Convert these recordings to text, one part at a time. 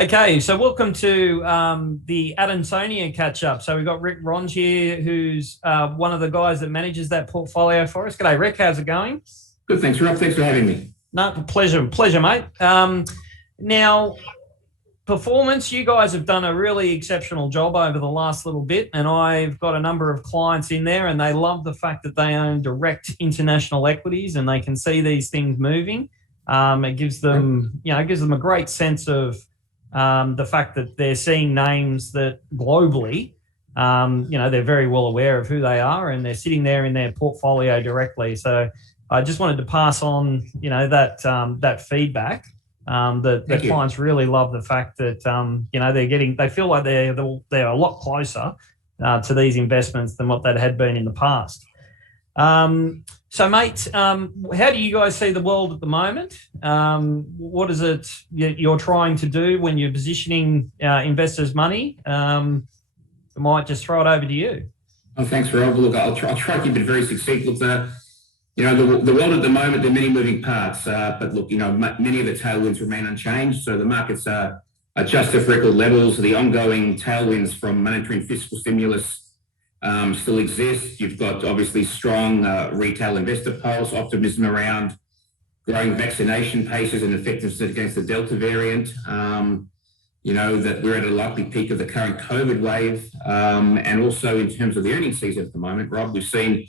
Okay, so welcome to the Adansonia catch-up. So we've got Ric Ronge here, who's one of the guys that manages that portfolio for us. G'day, Ric. How's it going? Good, thanks, Rob. Thanks for having me. No, pleasure, mate. Now, performance, you guys have done a really exceptional job over the last little bit, and I've got a number of clients in there, and they love the fact that they own direct international equities and they can see these things moving. It gives them, a great sense of the fact that they're seeing names that globally, they're very well aware of who they are, and they're sitting there in their portfolio directly. So I just wanted to pass on, that feedback. The clients really love the fact that they feel like they're a lot closer to these investments than what they had been in the past. So, mate, how do you guys see the world at the moment? What is it you're trying to do when you're positioning investors' money? I might just throw it over to you. Oh, thanks, Rob. Look, I'll try to keep it very succinct. Look, the world at the moment, there are many moving parts, but look, many of the tailwinds remain unchanged. So the markets are just at record levels. The ongoing tailwinds from monetary and fiscal stimulus still exist. You've got obviously strong retail investor pulse, optimism around growing vaccination paces and effectiveness against the Delta variant. That we're at a likely peak of the current COVID wave. And also in terms of the earnings season at the moment, Rob, we've seen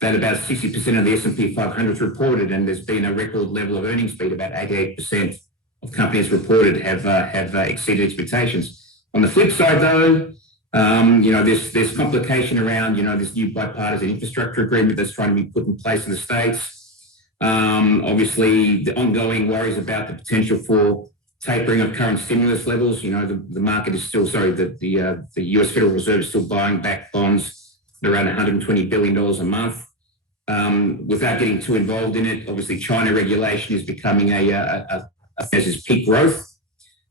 that about 60% of the S&P 500 is reported, and there's been a record level of earnings beat. About 88% of companies reported have exceeded expectations. On the flip side, though, there's complication around, this new bipartisan infrastructure agreement that's trying to be put in place in the States. Obviously, the ongoing worries about the potential for tapering of current stimulus levels. The market is still, the US Federal Reserve is still buying back bonds at around $120 billion a month. Without getting too involved in it, obviously China regulation is becoming as peak growth.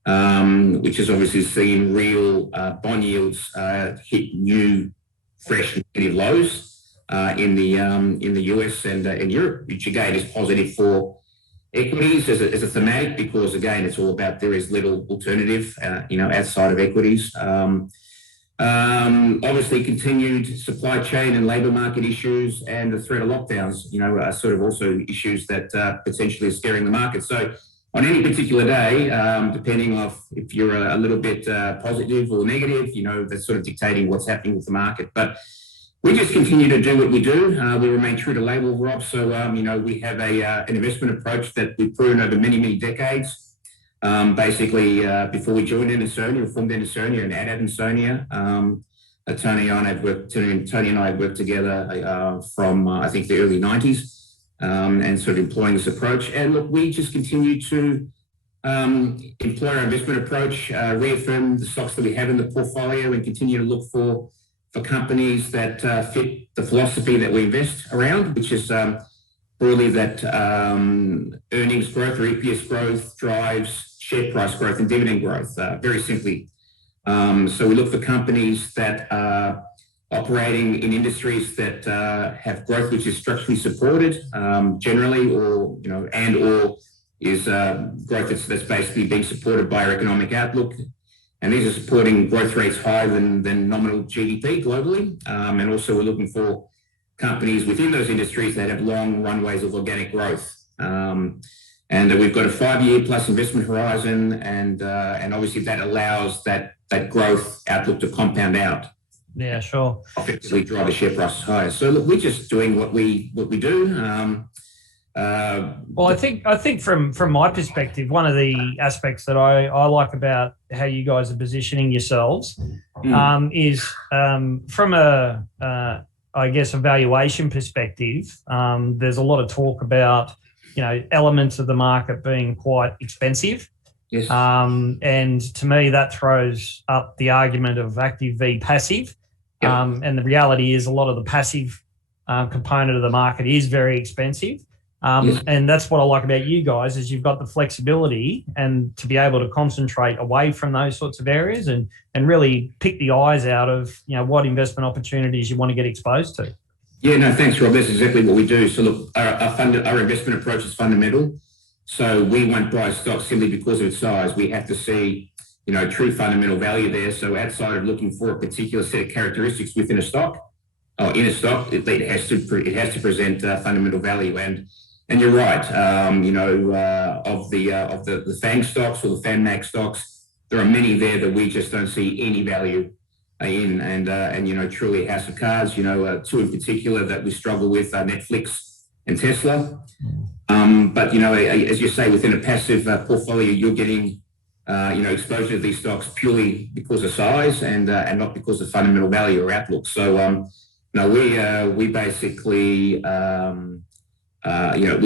Which has obviously seen real bond yields hit new, fresh negative lows in the US and in Europe, which again is positive for equities as a thematic, because again it's all about there is little alternative outside of equities. Obviously, continued supply chain and labour market issues and the threat of lockdowns, are sort of also issues that potentially are scaring the market. So on any particular day, depending on if you're a little bit positive or negative, that's sort of dictating what's happening with the market. But we just continue to do what we do. We remain true to label, Rob. So, we have an investment approach that we've proven over many, many decades. Before we joined Adansonia, we formed Adansonia and at Adansonia. Tony and I have worked together from, I think, the early 90s. And sort of employing this approach. And look, we just continue to employ our investment approach, reaffirm the stocks that we have in the portfolio, and continue to look for companies that fit the philosophy that we invest around, which is broadly that earnings growth or EPS growth drives share price growth and dividend growth, very simply. So we look for companies that are operating in industries that have growth which is structurally supported, generally, or is growth that's basically being supported by our economic outlook. And these are supporting growth rates higher than nominal GDP globally. And also we're looking for companies within those industries that have long runways of organic growth. And we've got a 5-year plus investment horizon, and obviously that allows that growth outlook to compound out. Yeah, sure. Effectively drive the share prices higher. So look, we're just doing what we do. Well, I think from my perspective, one of the aspects that I like about how you guys are positioning yourselves is from a valuation perspective. There's a lot of talk about elements of the market being quite expensive. Yes. And to me, that throws up the argument of active v passive. Yep. And the reality is a lot of the passive component of the market is very expensive. Yes. And that's what I like about you guys is you've got the flexibility and to be able to concentrate away from those sorts of areas and really pick the eyes out of what investment opportunities you want to get exposed to. Yeah, no, thanks, Rob. That's exactly what we do. So look, our investment approach is fundamental. So we won't buy stock simply because of its size. We have to see true fundamental value there. So outside of looking for a particular set of characteristics within a stock or in a stock, it has to present fundamental value. And you're right. Of the FANG stocks or the FANMAG stocks, there are many there that we just don't see any value in. And truly a house of cards. Two in particular that we struggle with are Netflix and Tesla. But as you say, within a passive portfolio, you're getting exposure to these stocks purely because of size and not because of fundamental value or outlook. So we basically we've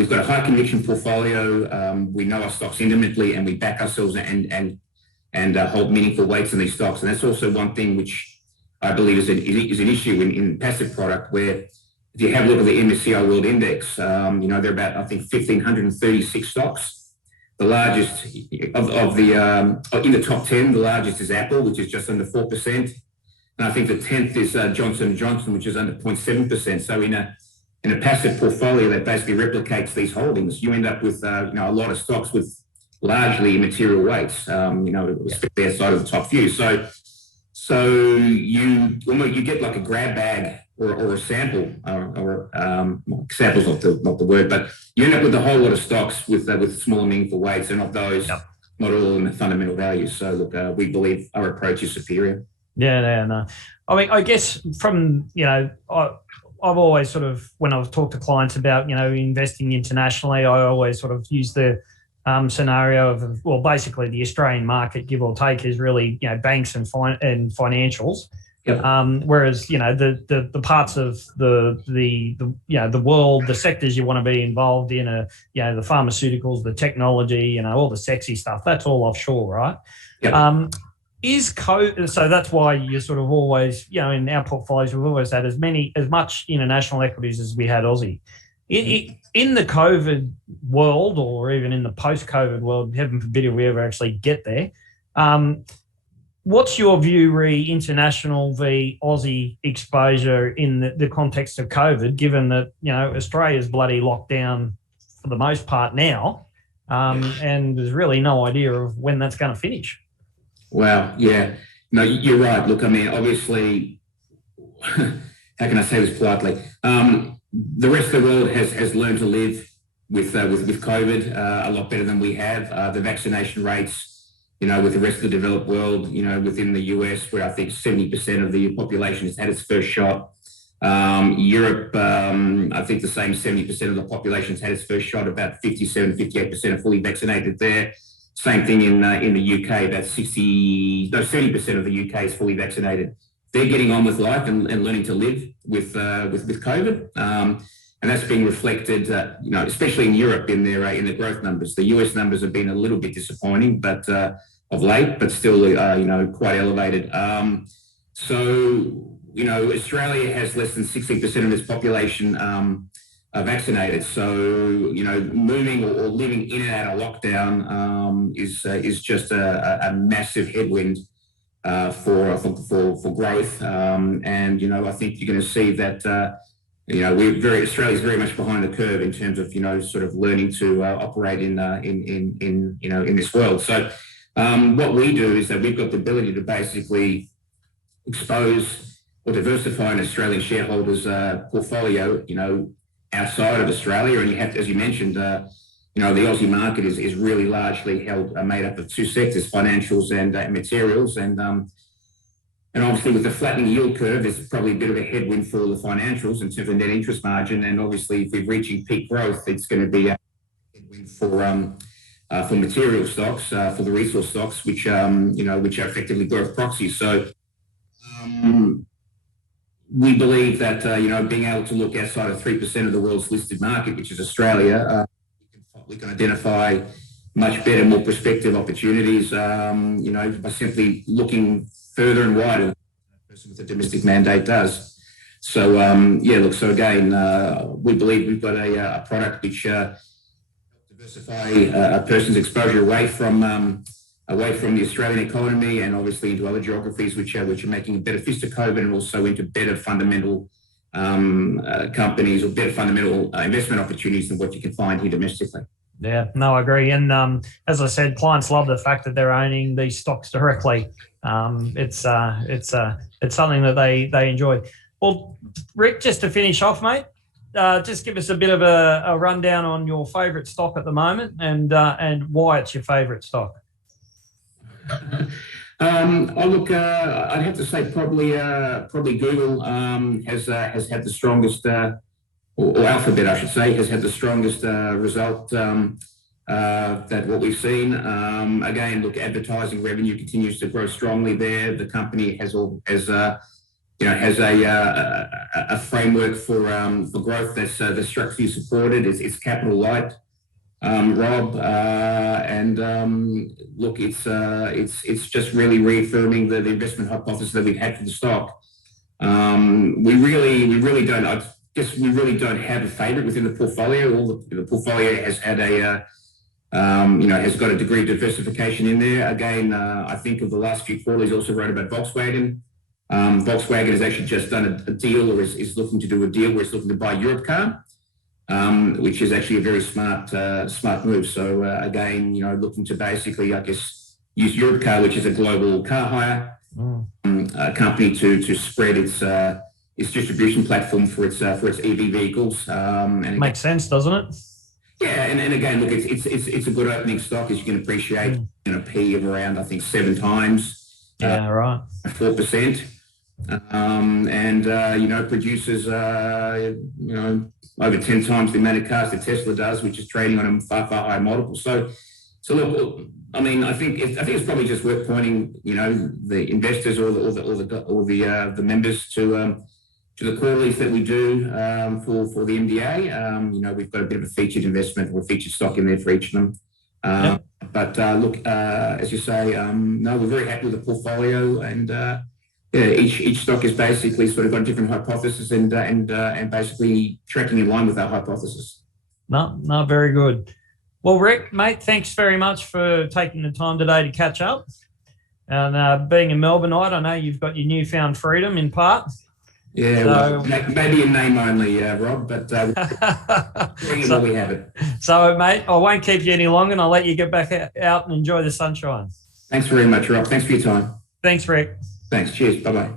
got a high conviction portfolio. We know our stocks intimately, and we back ourselves and hold meaningful weights in these stocks. And that's also one thing which I believe is an issue in passive product, where if you have a look at the MSCI World Index, there are about, I think, 1,536 stocks. The largest of the in the top 10, the largest is Apple, which is just under 4%, and I think the 10th is Johnson & Johnson, which is under 0.7%. So in a passive portfolio that basically replicates these holdings, you end up with a lot of stocks with largely immaterial weights, especially outside of the top few. So you get like a grab bag or a sample, sample's not the word, but you end up with a whole lot of stocks with small meaningful weights, and of those, not all in the fundamental value. So look, we believe our approach is superior. Yeah, no. I mean, I guess from, I've always sort of, when I've talked to clients about, investing internationally, I always sort of use the scenario of, well, basically the Australian market, give or take, is really, banks and financials. Yep. Whereas, the parts of the world, the sectors you want to be involved in are, the pharmaceuticals, the technology, all the sexy stuff, that's all offshore, right? Yep. So that's why you sort of always, in our portfolios, we've always had as much international equities as we had Aussie. In the COVID world, or even in the post-COVID world, heaven forbid if we ever actually get there, what's your view, re international v Aussie exposure in the context of COVID, given that, Australia's bloody locked down for the most part now, and there's really no idea of when that's going to finish? Well, yeah. No, you're right. Look, I mean, obviously, how can I say this politely? The rest of the world has learned to live with COVID a lot better than we have. The vaccination rates, with the rest of the developed world, within the US, where I think 70% of the population has had its first shot. Europe, I think the same 70% of the population has had its first shot. About 57-58% are fully vaccinated there. Same thing in the UK. About 70% of the UK is fully vaccinated. They're getting on with life and learning to live with COVID, and that's being reflected, especially in Europe in their growth numbers. The US numbers have been a little bit disappointing, but of late, but still quite elevated. So Australia has less than 16% of its population vaccinated. So moving or living in and out of lockdown is just a massive headwind for growth, and I think you're going to see that Australia's very much behind the curve in terms of sort of learning to operate in this world. So what we do is that we've got the ability to basically expose or diversify an Australian shareholders' portfolio, outside of Australia, and you have to, as you mentioned, the Aussie market is really largely made up of two sectors, financials and materials, and obviously with the flattening yield curve, there's probably a bit of a headwind for the financials in terms of net interest margin, and obviously if we're reaching peak growth, it's going to be a headwind for material stocks, for the resource stocks, which are effectively growth proxies. So we believe that being able to look outside of 3% of the world's listed market, which is Australia, we can identify much better, more prospective opportunities, by simply looking further and wider than a person with a domestic mandate does. So, so again, we believe we've got a product which diversify a person's exposure away from the Australian economy and obviously into other geographies which are making a better fist of COVID, and also into better fundamental companies or better fundamental investment opportunities than what you can find here domestically. Yeah, no, I agree. And as I said, clients love the fact that they're owning these stocks directly. It's something that they enjoy. Well, Rick, just to finish off, mate, just give us a bit of a rundown on your favourite stock at the moment and why it's your favourite stock. I'd have to say probably Google has had the strongest, or Alphabet, I should say, has had the strongest result that what we've seen. Again, look, advertising revenue continues to grow strongly there. The company has a framework for growth that's structurally supported. It's capital light. Rob, and look, it's just really reaffirming the investment hypothesis that we've had for the stock. We really don't. I guess we really don't have a favourite within the portfolio. All the portfolio has had has got a degree of diversification in there. Again, I think of the last few quarters, also wrote about Volkswagen. Volkswagen has actually just done a deal, or is looking to do a deal where it's looking to buy Europcar. Which is actually a very smart move. So again, looking to basically, I guess, use Europcar, which is a global car hire company, to spread its distribution platform for its EV vehicles. And again, makes sense, doesn't it? Yeah, and again, look, it's a good opening stock, as you can appreciate. P of around, I think, 7 times. Yeah, right. 4%. Produces over 10 times the amount of cars that Tesla does, which is trading on a far higher multiple. So look, I mean, I think it's probably just worth pointing, the investors or the members to the quarterlies that we do for the MDA. We've got a bit of a featured investment or featured stock in there for each of them. Yep. But look, as you say, no, we're very happy with the portfolio, and each stock is basically sort of got a different hypothesis and basically tracking in line with our hypothesis. No, very good. Well, Rick, mate, thanks very much for taking the time today to catch up. And being a Melbourneite, I know you've got your newfound freedom in part. Yeah, well, maybe in name only, Rob, but while we have it. So, mate, I won't keep you any longer, and I'll let you get back out and enjoy the sunshine. Thanks very much, Rob. Thanks for your time. Thanks, Rick. Thanks. Cheers. Bye-bye.